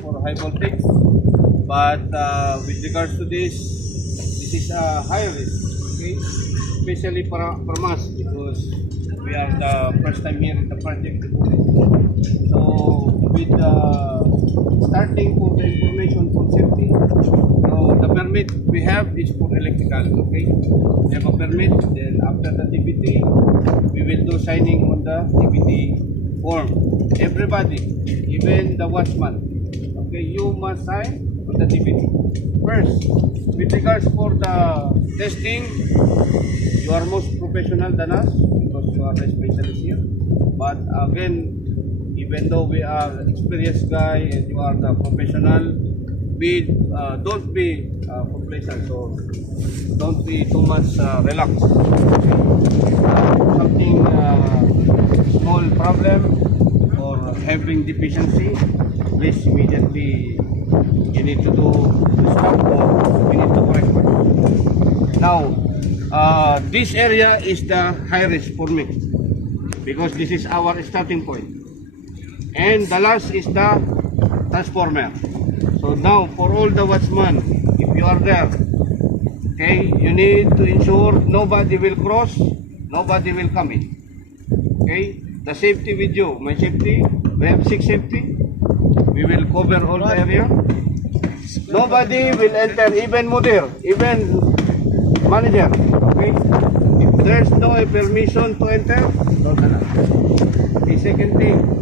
for high voltage, but with regards to this is a high risk, okay? Especially for us because we are the first time here in the project. So with starting for the information for safety, so the permit we have is for electrical, okay? We have a permit, then after the DPT, we will do signing on the DPT form. Everybody, even the watchman, okay, you must sign on the DPT. First, with regards for the testing, you are most professional than us because you are a specialist here. But again, even though we are experienced guy and you are the professional, we don't be complacent. So don't be too much relaxed. Something small problem or having deficiency, please immediately you need to do stop or you need to correct it. Now, this area is the high risk for me because this is our starting point. And the last is the transformer. So now for all the watchmen, if you are there, okay, you need to ensure nobody will cross, nobody will come in. Okay, the safety with you, my safety, we have 6 safety. We will cover all the area. Nobody will enter, even mudir, even manager. Okay, if there's no permission to enter, don't allow. The second thing,